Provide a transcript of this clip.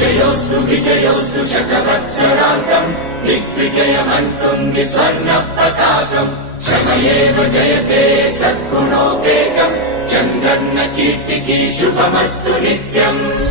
विजयोस्तु विजयोस्तु शतवत्सरान्तम् दिग्विजयमन्तुङ्गि स्वर्णपताकम् क्षमयेव जयते सद्गुणोपेतम् चन्द्रन्न कीर्तिकी शुभमस्तु नित्यम्।